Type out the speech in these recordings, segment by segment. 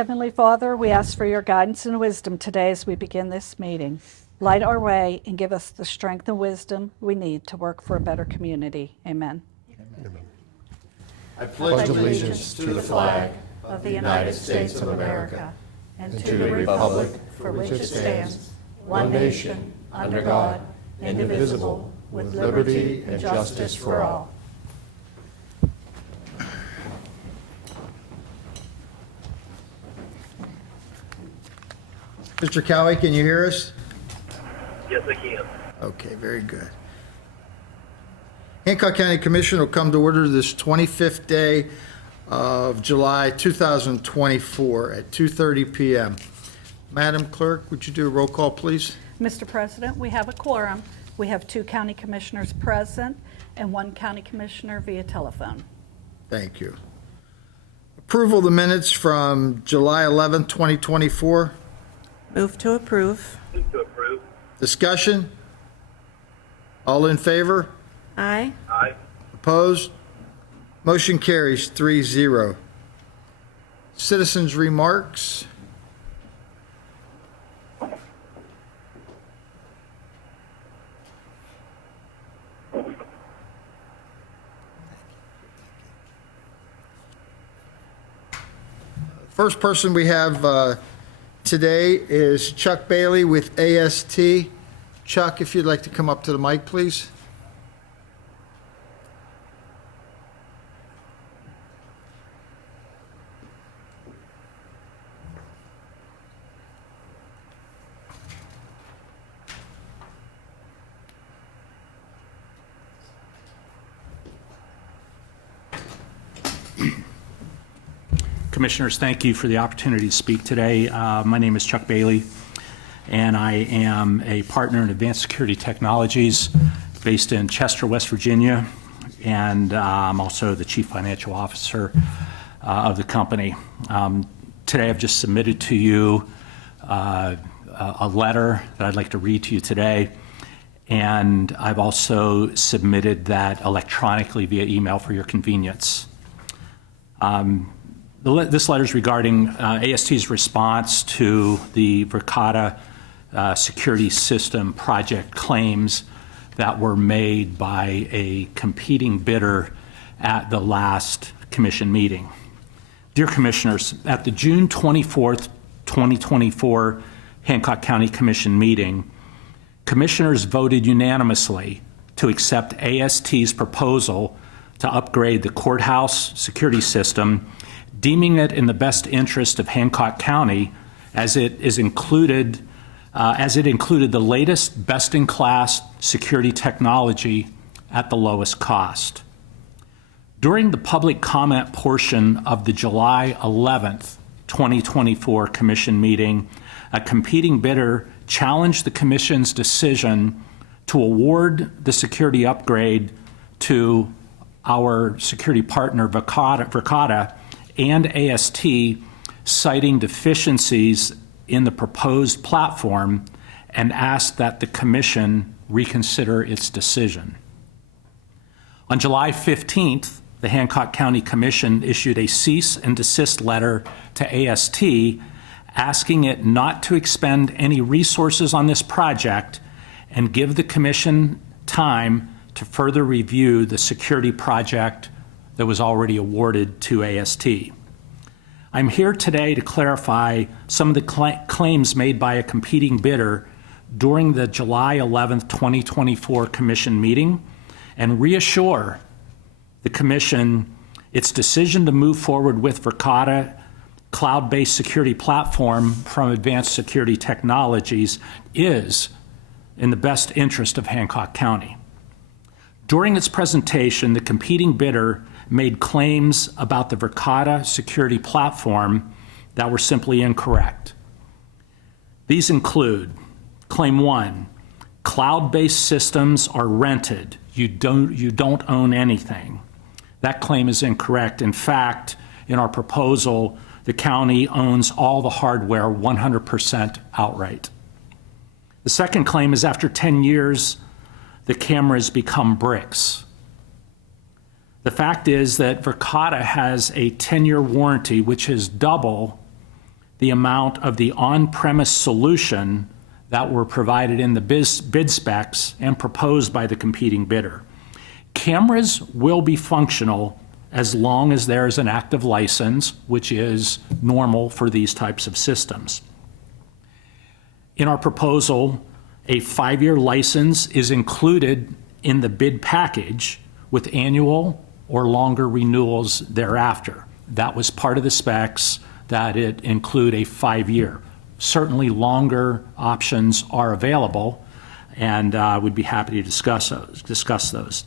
Heavenly Father, we ask for your guidance and wisdom today as we begin this meeting. Light our way and give us the strength and wisdom we need to work for a better community. Amen. Amen. I pledge allegiance to the flag of the United States of America and to the republic for which it stands, one nation, under God, indivisible, with liberty and justice for all. Mr. Cowie, can you hear us? Yes, I can. Okay, very good. Hancock County Commission will come to order this 25th day of July 2024 at 2:30 p.m. Madam Clerk, would you do a roll call, please? Mr. President, we have a quorum. We have 2 county commissioners present and 1 county commissioner via telephone. Thank you. Approval of the minutes from July 11th, 2024. Move to approve. Move to approve. Discussion? All in favor? Aye. Aye. Opposed? Motion carries 3-0. Citizens' remarks. First person we have today is Chuck Bailey with AST. Chuck, if you'd like to come up to the mic, please. Commissioners, thank you for the opportunity to speak today. My name is Chuck Bailey, and I am a partner in Advanced Security Technologies based in Chester, West Virginia, and I'm also the Chief Financial Officer of the company. Today I've just submitted to you a letter that I'd like to read to you today, and I've also submitted that electronically via email for your convenience. This letter is regarding AST's response to the Verkada security system project claims that were made by a competing bidder at the last commission meeting. Dear Commissioners, at the June 24th, 2024 Hancock County Commission meeting, Commissioners voted unanimously to accept AST's proposal to upgrade the courthouse security system, deeming it in the best interest of Hancock County as it included the latest best-in-class security technology at the lowest cost. During the public comment portion of the July 11th, 2024 Commission meeting, a competing bidder challenged the Commission's decision to award the security upgrade to our security partner Verkada and AST, citing deficiencies in the proposed platform, and asked that the Commission reconsider its decision. On July 15th, the Hancock County Commission issued a cease and desist letter to AST, asking it not to expend any resources on this project and give the Commission time to further review the security project that was already awarded to AST. I'm here today to clarify some of the claims made by a competing bidder during the July 11th, 2024 Commission meeting and reassure the Commission its decision to move forward with Verkada cloud-based security platform from Advanced Security Technologies is in the best interest of Hancock County. During its presentation, the competing bidder made claims about the Verkada security platform that were simply incorrect. These include claim 1, cloud-based systems are rented. You don't own anything. That claim is incorrect. In fact, in our proposal, the county owns all the hardware 100% outright. The second claim is after 10 years, the cameras become bricks. The fact is that Verkada has a 10-year warranty, which is double the amount of the on-premise solution that were provided in the bid specs and proposed by the competing bidder. Cameras will be functional as long as there is an active license, which is normal for these types of systems. In our proposal, a 5-year license is included in the bid package with annual or longer renewals thereafter. That was part of the specs, that it include a 5-year. Certainly longer options are available, and we'd be happy to discuss those.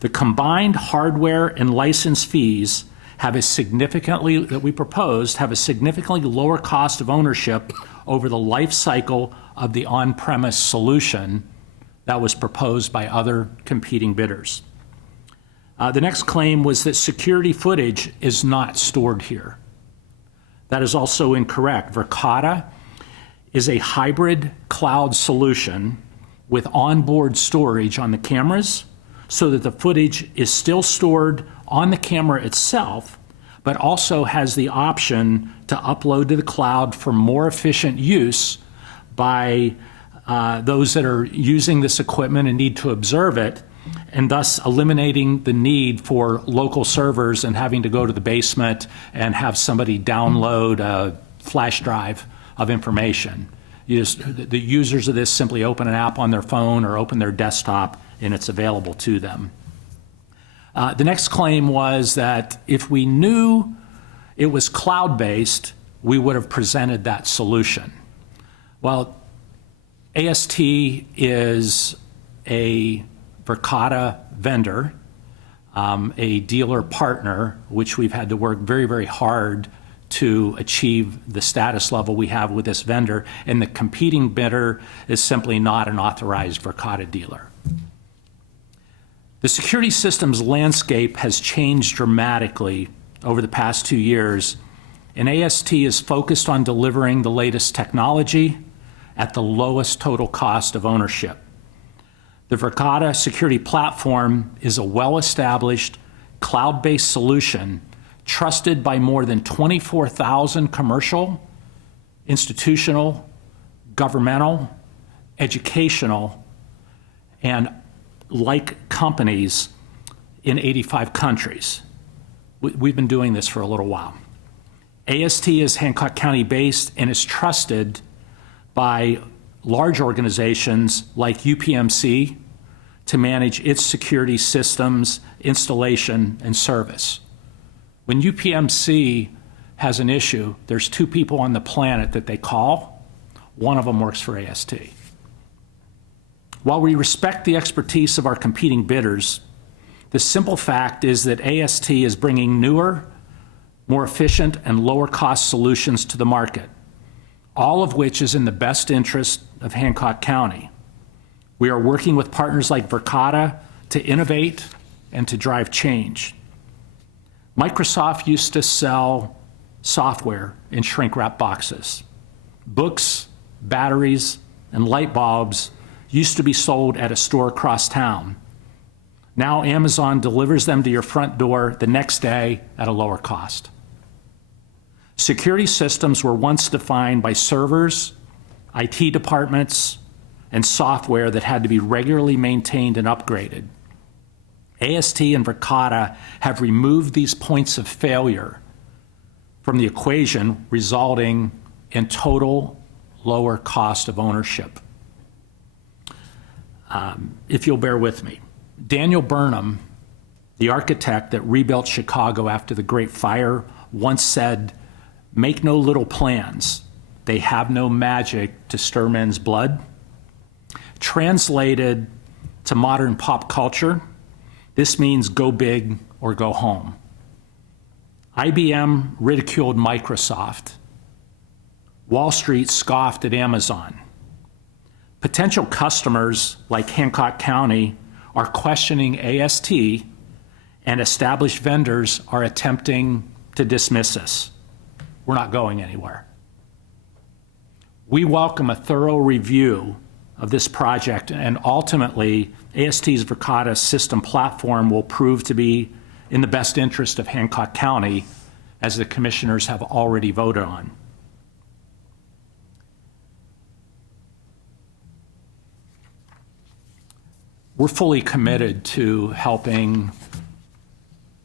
The combined hardware and license fees have a significantly, that we proposed, have a significantly lower cost of ownership over the life cycle of the on-premise solution that was proposed by other competing bidders. The next claim was that security footage is not stored here. That is also incorrect. Verkada is a hybrid cloud solution with onboard storage on the cameras so that the footage is still stored on the camera itself, but also has the option to upload to the cloud for more efficient use by those that are using this equipment and need to observe it, and thus eliminating the need for local servers and having to go to the basement and have somebody download a flash drive of information. The users of this simply open an app on their phone or open their desktop and it's available to them. The next claim was that if we knew it was cloud-based, we would have presented that solution. Well, AST is a Verkada vendor, a dealer partner, which we've had to work very, very hard to achieve the status level we have with this vendor, and the competing bidder is simply not an authorized Verkada dealer. The security systems landscape has changed dramatically over the past 2 years, and AST is focused on delivering the latest technology at the lowest total cost of ownership. The Verkada security platform is a well-established, cloud-based solution trusted by more than 24,000 commercial, institutional, governmental, educational, and like companies in 85 countries. We've been doing this for a little while. AST is Hancock County based and is trusted by large organizations like UPMC to manage its security systems, installation, and service. When UPMC has an issue, there's 2 people on the planet that they call. One of them works for AST. While we respect the expertise of our competing bidders, the simple fact is that AST is bringing newer, more efficient, and lower cost solutions to the market, all of which is in the best interest of Hancock County. We are working with partners like Verkada to innovate and to drive change. Microsoft used to sell software in shrink-wrap boxes. Books, batteries, and light bulbs used to be sold at a store across town. Now Amazon delivers them to your front door the next day at a lower cost. Security systems were once defined by servers, IT departments, and software that had to be regularly maintained and upgraded. AST and Verkada have removed these points of failure from the equation, resulting in total lower cost of ownership. If you'll bear with me, Daniel Burnham, the architect that rebuilt Chicago after the Great Fire, once said, "Make no little plans. They have no magic to stir men's blood." Translated to modern pop culture, this means go big or go home. IBM ridiculed Microsoft. Wall Street scoffed at Amazon. Potential customers like Hancock County are questioning AST, and established vendors are attempting to dismiss us. We're not going anywhere. We welcome a thorough review of this project, and ultimately, AST's Verkada system platform will prove to be in the best interest of Hancock County, as the commissioners have already voted on. we're fully committed to helping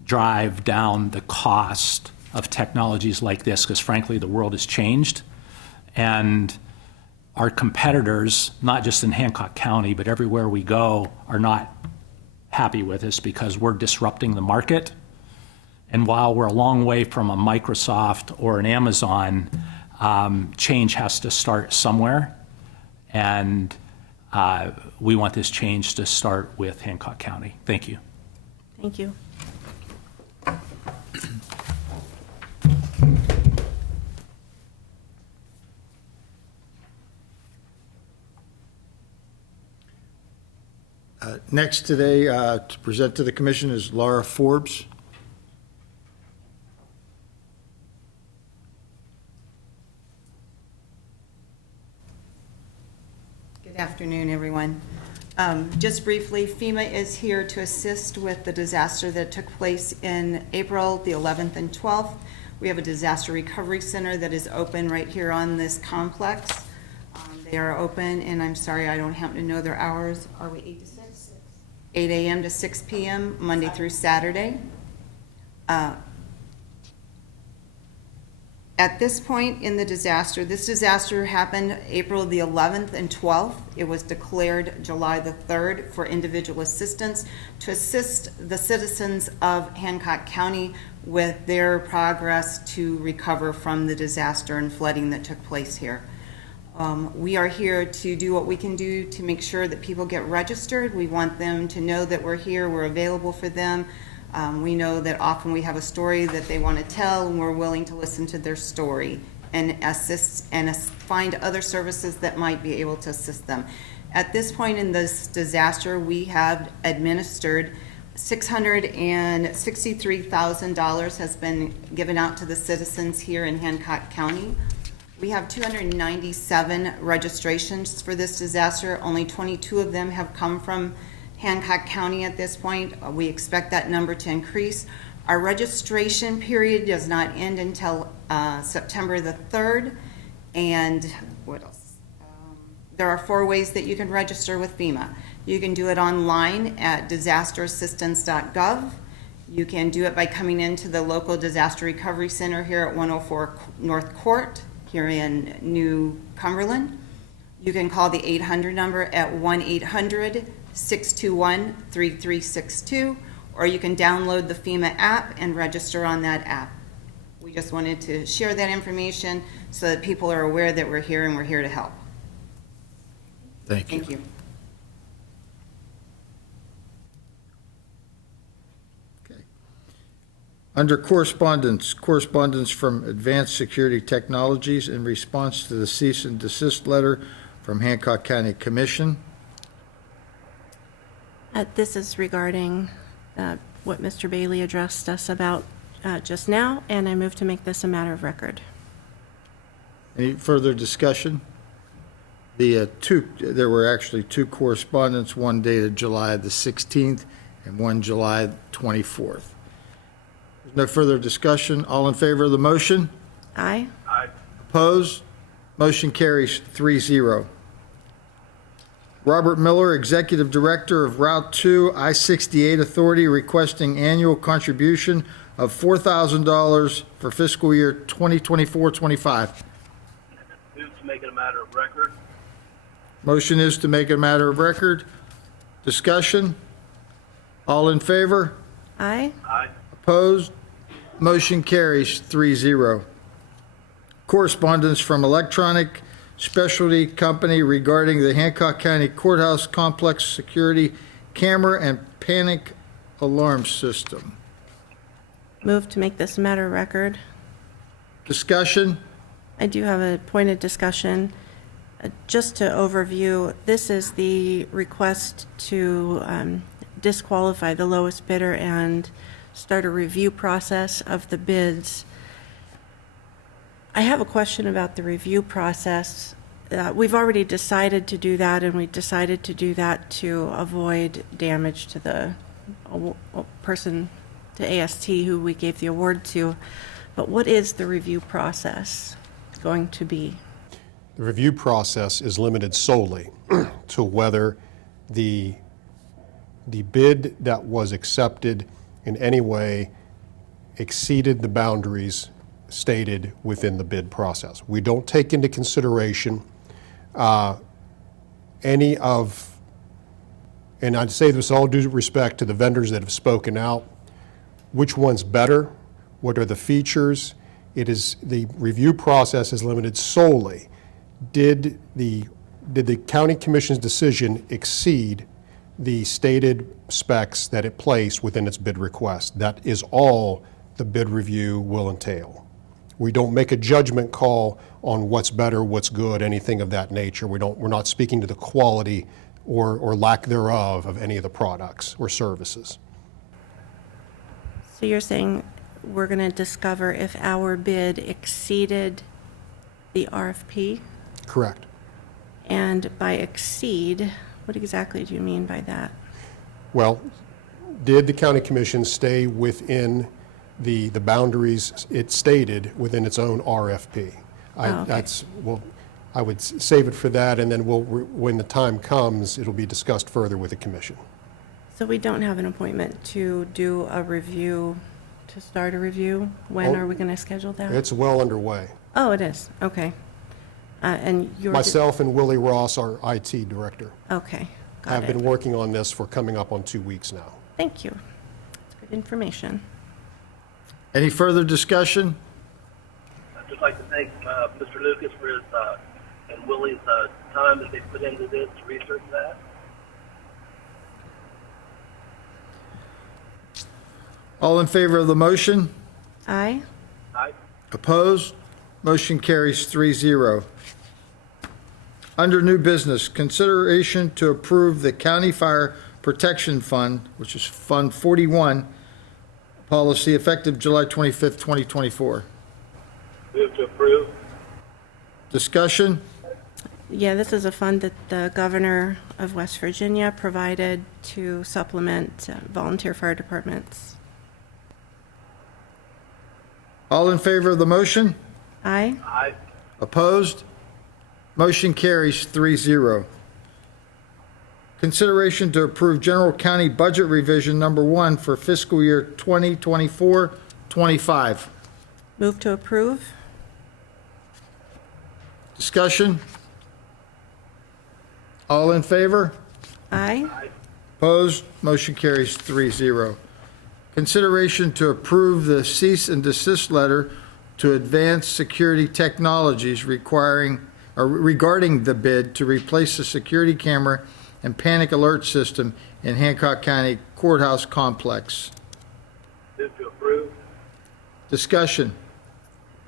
drive down the cost of technologies like this, because frankly, the world has changed. And our competitors, not just in Hancock County, but everywhere we go, are not happy with us because we're disrupting the market. And while we're a long way from a Microsoft or an Amazon, change has to start somewhere. And we want this change to start with Hancock County. Thank you. Thank you. Next today, to present to the commission is Laura Forbes. Good afternoon, everyone. Just briefly, FEMA is here to assist with the disaster that took place in April the 11th and 12th. We have a disaster recovery center that is open right here on this complex. They are open, and I'm sorry, I don't happen to know their hours. Are we 8 to 6? 8 a.m. to 6 p.m., Monday through Saturday. At this point in the disaster, this disaster happened April the 11th and 12th. It was declared July the 3rd for individual assistance to assist the citizens of Hancock County with their progress to recover from the disaster and flooding that took place here. We are here to do what we can do to make sure that people get registered. We want them to know that we're here, we're available for them. We know that often we have a story that they want to tell, and we're willing to listen to their story and assist and find other services that might be able to assist them. At this point in this disaster, we have administered $663,000 has been given out to the citizens here in Hancock County. We have 297 registrations for this disaster. Only 22 of them have come from Hancock County at this point. We expect that number to increase. Our registration period does not end until September the 3rd. And what else? There are 4 ways that you can register with FEMA. You can do it online at disasterassistance.gov. You can do it by coming into the local disaster recovery center here at 104 North Court here in New Cumberland. You can call the 800 number at 1-800-621-3362, or you can download the FEMA app and register on that app. We just wanted to share that information so that people are aware that we're here and we're here to help. Thank you. Thank you. Okay. Under correspondence from Advanced Security Technologies in response to the cease and desist letter from Hancock County Commission. This is regarding what Mr. Bailey addressed us about just now, and I move to make this a matter of record. Any further discussion? There were actually 2 correspondence, one dated July the 16th and one July 24th. There's no further discussion. All in favor of the motion? Aye. Aye. Opposed? Motion carries 3-0. Robert Miller, Executive Director of Route 2 I-68 Authority, requesting annual contribution of $4,000 for fiscal year 2024-25. Move to make it a matter of record. Motion is to make it a matter of record. Discussion? All in favor? Aye. Aye. Opposed? Motion carries 3-0. Correspondence from Electronic Specialty Company regarding the Hancock County Courthouse Complex Security Camera and Panic Alarm System. Move to make this a matter of record. Discussion? I do have a point of discussion. Just to overview, this is the request to disqualify the lowest bidder and start a review process of the bids. I have a question about the review process. We've already decided to do that, and we decided to do that to avoid damage to the person, to AST, who we gave the award to. But what is the review process going to be? The review process is limited solely to whether the the bid that was accepted in any way exceeded the boundaries stated within the bid process. We don't take into consideration any of, and I'd say this with all due respect to the vendors that have spoken out, which one's better, what are the features. It is, the review process is limited solely. Did the county commission's decision exceed the stated specs that it placed within its bid request? That is all the bid review will entail. We don't make a judgment call on what's better, what's good, anything of that nature. We're not speaking to the quality or lack thereof of any of the products or services. So you're saying we're going to discover if our bid exceeded the RFP? Correct. And by exceed, what exactly do you mean by that? Well, did the county commission stay within the boundaries it stated within its own RFP? Okay. That's, well, I would save it for that, and then when the time comes, it'll be discussed further with the commission. So we don't have an appointment to do a review, to start a review? When are we going to schedule that? It's well underway. Oh, it is, okay. And you're... Myself and Willie Ross, our IT director, Okay, got have it. been working on this for coming up on 2 weeks now. Thank you. That's good information. Any further discussion? I'd just like to thank Mr. Lucas for his and Willie's time that they put into this to research that. All in favor of the motion? Aye? Aye. Opposed? Motion carries 3-0. Under new business, consideration to approve the County Fire Protection Fund, which is Fund 41, policy effective July 25th, 2024. Move to approve. Discussion? Yeah, this is a fund that the governor of West Virginia provided to supplement volunteer fire departments. All in favor of the motion? Aye? Aye. Opposed? Motion carries 3-0. Consideration to approve General County Budget Revision Number 1 for fiscal year 2024-25. Move to approve? Discussion? All in favor? Aye? Opposed? Motion carries 3-0. Consideration to approve the cease and desist letter to Advanced Security Technologies regarding the bid to replace the security camera and panic alert system in Hancock County Courthouse Complex. Move to approve. Discussion.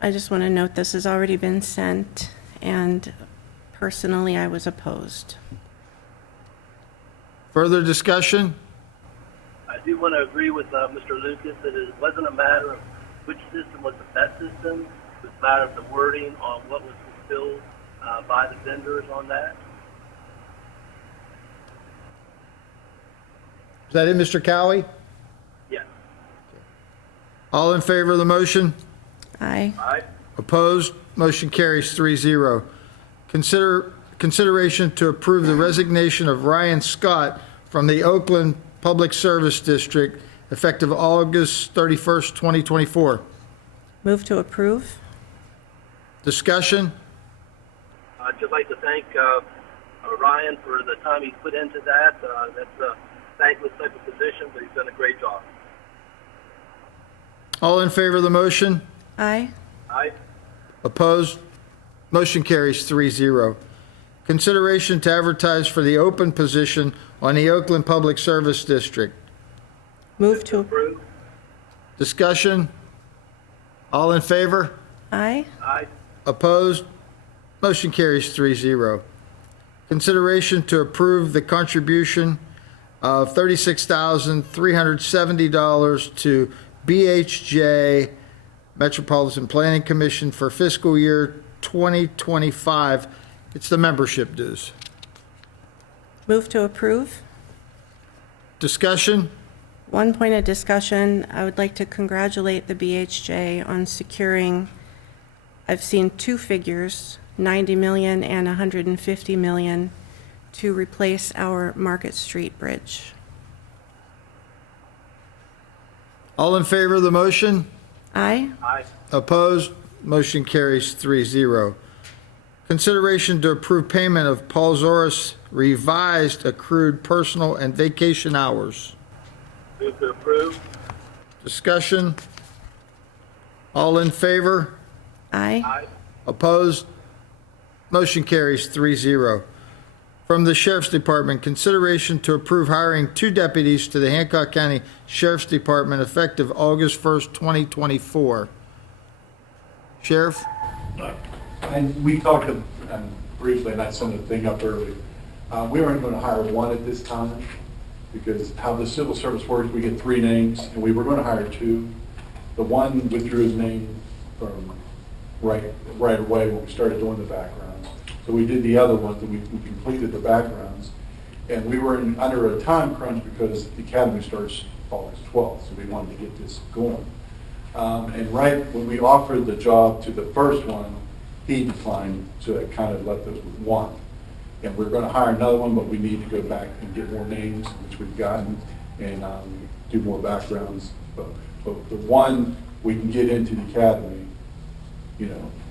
I just want to note this has already been sent, and personally, I was opposed. Further discussion? I do want to agree with Mr. Lucas that it wasn't a matter of which system was the best system. It was a matter of the wording on what was fulfilled by the vendors on that. Is that it, Mr. Cowie? Yes. All in favor of the motion? Aye? Aye. Opposed? Motion carries 3-0. Consideration to approve the resignation of Ryan Scott from the Oakland Public Service District effective August 31st, 2024. Move to approve? Discussion? I'd just like to thank Ryan for the time he's put into that. That's a thankless type of position, but he's done a great job. All in favor of the motion? Aye? Aye. Opposed? Motion carries 3-0. Consideration to advertise for the open position on the Oakland Public Service District. Move to, Approve. Discussion? All in favor? aye? Aye. Opposed? Motion carries 3-0. Consideration to approve the contribution of $36,370 to BHJ Metropolitan Planning Commission for fiscal year 2025. It's the membership dues. Move to approve? Discussion? One point of discussion, I would like to congratulate the BHJ on securing, I've seen two figures, 90 million and 150 million, to replace our Market Street Bridge. All in favor of the motion? Aye. Aye. Opposed? Motion carries 3-0. Consideration to approve payment of Paul Zoris revised accrued personal and vacation hours. Move to approve. Discussion? All in favor? Aye. Aye. Opposed? Motion carries 3-0. From the Sheriff's Department, consideration to approve hiring 2 deputies to the Hancock County Sheriff's Department effective August 1st, 2024. Sheriff? And we talked briefly, and I sent a thing up earlier. We weren't going to hire one at this time because how the civil service works, we get 3 names, and we were going to hire 2. The one withdrew his name from right away when we started doing the backgrounds. So we did the other ones, and we completed the backgrounds. And we were under a time crunch because the academy starts August 12th, so we wanted to get this going. And right when we offered the job to the first one, he declined, so it kind of left us with 1. And we're going to hire another one, but we need to go back and get more names, which we've gotten, and do more backgrounds. But the one we can get into the academy,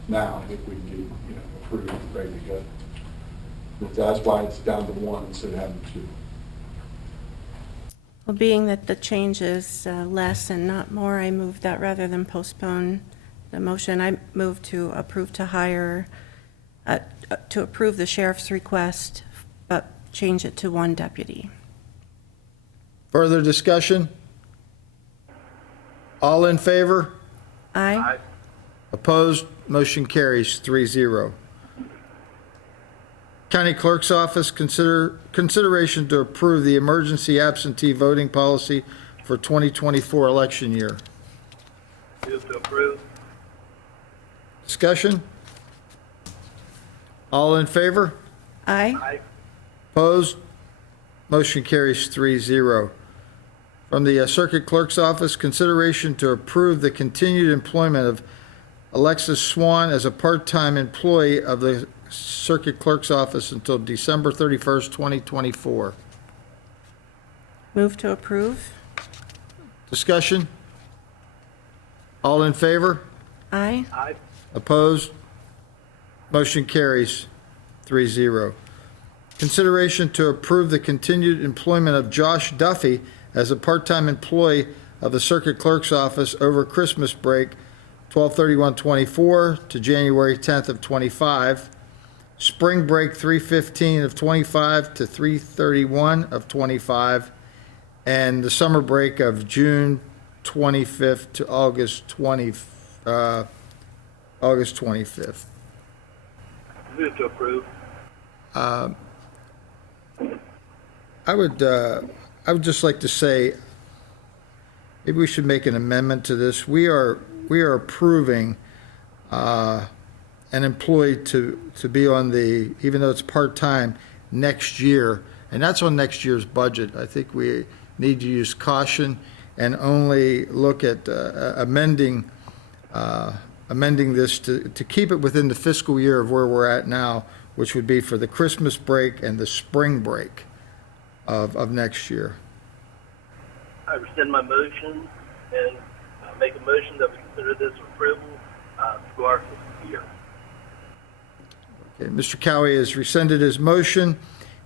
now, if we can get, approved and ready to go. But that's why it's down to 1 instead of having 2. Well, being that the change is less and not more, I move that rather than postpone the motion, I move to approve to hire, to approve the sheriff's request, but change it to 1 deputy. Further discussion? All in favor? Aye. Aye. Opposed? Motion carries 3-0. County Clerk's Office, consideration to approve the emergency absentee voting policy for 2024 election year. Move to approve. Discussion? All in favor? Aye. Aye. Opposed? Motion carries 3-0. From the Circuit Clerk's Office, consideration to approve the continued employment of Alexis Swan as a part-time employee of the Circuit Clerk's Office until December 31st, 2024. Move to approve. Discussion? All in favor? Aye. Aye. Opposed? Motion carries 3-0. Consideration to approve the continued employment of Josh Duffy as a part-time employee of the Circuit Clerk's Office over Christmas break, 12/31/24 to January 10th of 25, spring break 3/15 of 25 to 3/31 of 25, and the summer break of June 25th to August 25th. Move to approve. I would just like to say, maybe we should make an amendment to this. We are approving an employee to be on the, even though it's part-time, next year, and that's on next year's budget. I think we need to use caution and only look at amending this to keep it within the fiscal year of where we're at now, which would be for the Christmas break and the spring break of next year. I rescind my motion and make a motion that we consider this approval to our fiscal year. Okay, Mr. Cowie has rescinded his motion.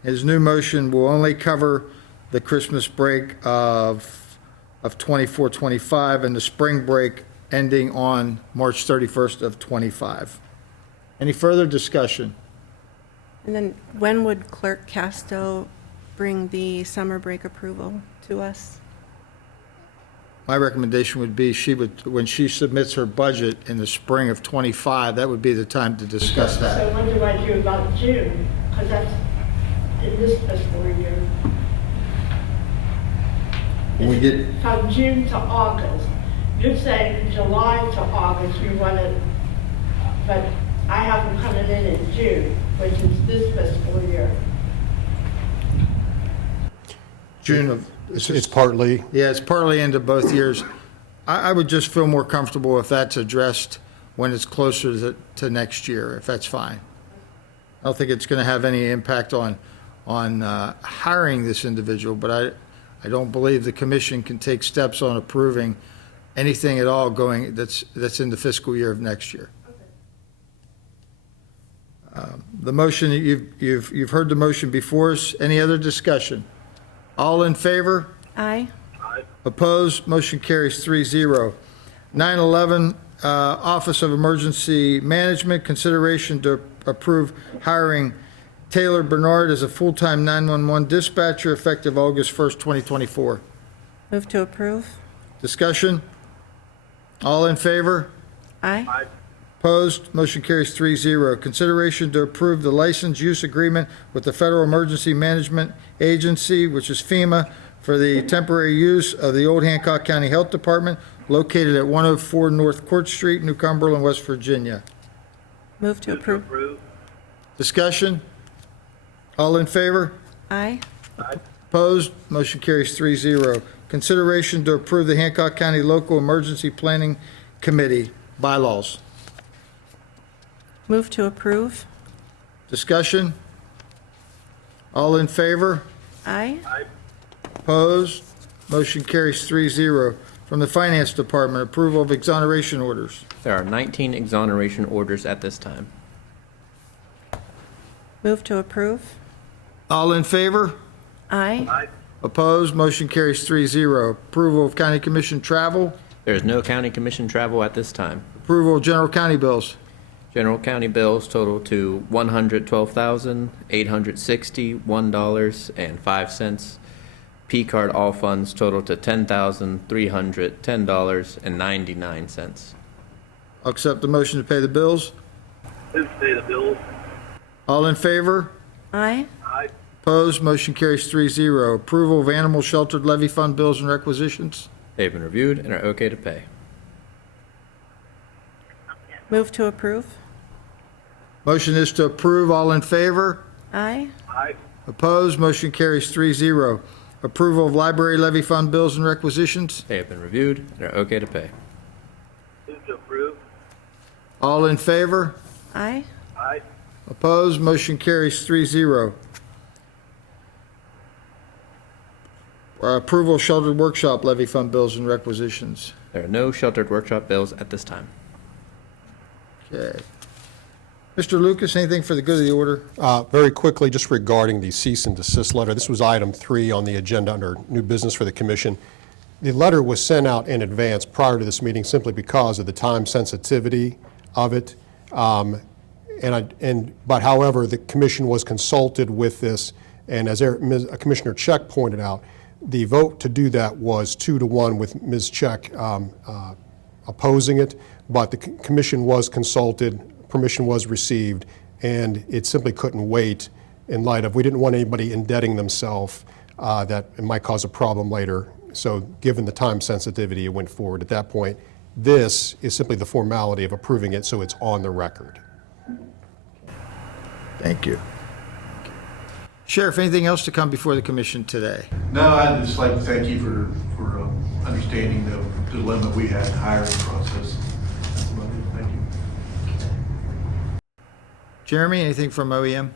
His new motion will only cover the Christmas break of 24-25 and the spring break ending on March 31st of 25. Any further discussion? And then when would Clerk Casto bring the summer break approval to us? My recommendation would be when she submits her budget in the spring of 25, that would be the time to discuss that. So when do I do about June? Because that's in this fiscal year. When we get, From June to August. You're saying July to August you want it, but I have them coming in June, which is this fiscal year. June of, It's partly, yeah, it's partly into both years. I would just feel more comfortable if that's addressed when it's closer to next year, if that's fine. I don't think it's going to have any impact on hiring this individual, but I don't believe the commission can take steps on approving anything at all going, that's in the fiscal year of next year. The motion, you've heard the motion before us. Any other discussion? All in favor? Aye. Opposed? Motion carries 3-0. 911, Office of Emergency Management, consideration to approve hiring Taylor Bernard as a full-time 911 dispatcher effective August 1st, 2024. Move to approve. Discussion? All in favor? Aye. Opposed? Motion carries 3-0. Consideration to approve the license use agreement with the Federal Emergency Management Agency, which is FEMA, for the temporary use of the Old Hancock County Health Department located at 104 North Court Street, New Cumberland, West Virginia. Move to approve. Approve. Discussion? All in favor? Aye. Opposed? Motion carries 3-0. Consideration to approve the Hancock County Local Emergency Planning Committee bylaws. Move to approve. Discussion? All in favor? Aye. Opposed? Motion carries 3-0. From the Finance Department, approval of exoneration orders. There are 19 exoneration orders at this time. Move to approve. All in favor? Aye. Opposed? Motion carries 3-0. Approval of County Commission travel. There is no county commission travel at this time. Approval of general county bills. General county bills total to $112,861.05. P-card all funds total to $10,310.99. I'll accept the motion to pay the bills. Move to pay the bills. All in favor? Aye. Aye. Opposed? Motion carries 3-0. Approval of animal sheltered levy fund bills and requisitions. They've been reviewed and are okay to pay. Move to approve. Motion is to approve. All in favor? Aye. Aye. Opposed? Motion carries 3-0. Approval of library levy fund bills and requisitions. They have been reviewed and are okay to pay. Move to approve. All in favor? Aye. Aye. Opposed? Motion carries 3-0. Approval of sheltered workshop levy fund bills and requisitions. There are no sheltered workshop bills at this time. Okay. Mr. Lucas, anything for the good of the order? Very quickly, just regarding the cease and desist letter, this was item 3 on the agenda under new business for the commission. The letter was sent out in advance prior to this meeting simply because of the time sensitivity of it. But however, the commission was consulted with this, and as Commissioner Check pointed out, the vote to do that was 2-1 with Ms. Check opposing it, but the commission was consulted, permission was received, and it simply couldn't wait in light of, we didn't want anybody indebting themselves that it might cause a problem later. So given the time sensitivity, it went forward at that point. This is simply the formality of approving it so it's on the record. Thank you. Sheriff, anything else to come before the commission today? No, I'd just like to thank you for understanding the dilemma we had in the hiring process. Thank you. Jeremy, anything from OEM?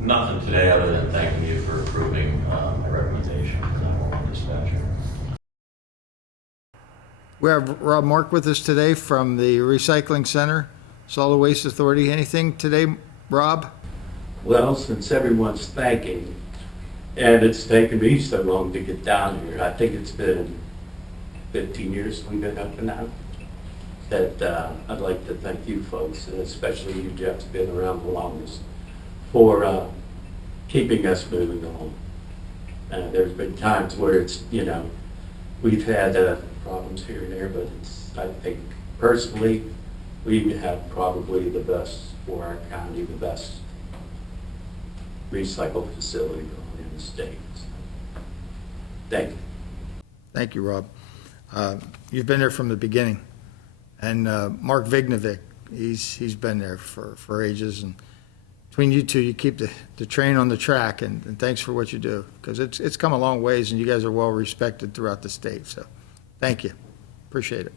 Nothing today other than thanking you for approving my recommendation for 911 dispatcher. We have Rob Mark with us today from the Recycling Center, Solid Waste Authority. Anything today, Rob? Well, since everyone's thanking, and it's taken me so long to get down here, I think it's been 15 years we've been up and out, that I'd like to thank you folks, and especially you, Jeff's been around the longest, for keeping us moving on. There's been times where it's, we've had problems here and there, but I think personally, we have probably the best for our county, the best recycle facility going in the state. Thank you. Thank you, Rob. You've been there from the beginning. And Mark Vignovic, he's been there for ages. And between you two, you keep the train on the track. And thanks for what you do, because it's come a long ways, and you guys are well respected throughout the state. So thank you. Appreciate it.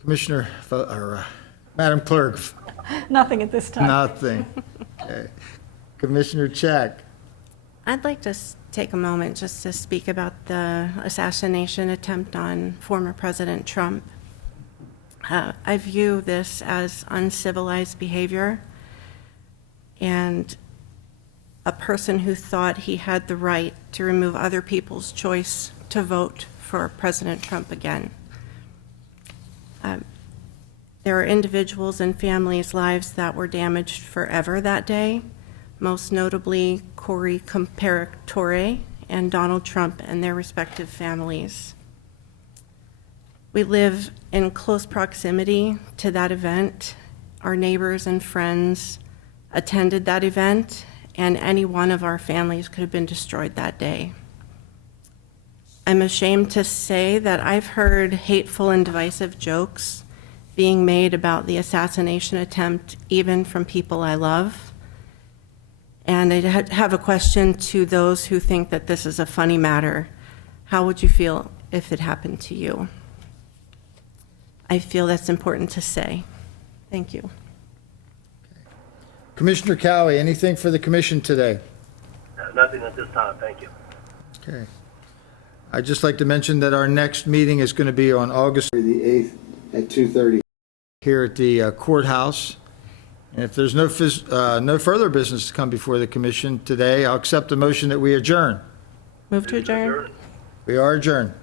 Commissioner, or Madam Clerk. Nothing at this time. Nothing. Okay. Commissioner Check. I'd like to take a moment just to speak about the assassination attempt on former President Trump. I view this as uncivilized behavior, and a person who thought he had the right to remove other people's choice to vote for President Trump again. There are individuals and families' lives that were damaged forever that day, most notably Corey Comparatore and Donald Trump and their respective families. We live in close proximity to that event. Our neighbors and friends attended that event, and any one of our families could have been destroyed that day. I'm ashamed to say that I've heard hateful and divisive jokes being made about the assassination attempt, even from people I love. And I have a question to those who think that this is a funny matter. How would you feel if it happened to you? I feel that's important to say. Thank you. Commissioner Cowie, anything for the commission today? Nothing at this time, thank you. Okay. I'd just like to mention that our next meeting is going to be on August the 8th at 2:30 here at the courthouse. And if there's no further business to come before the commission today, I'll accept the motion that we adjourn. Move to adjourn. We are adjourned.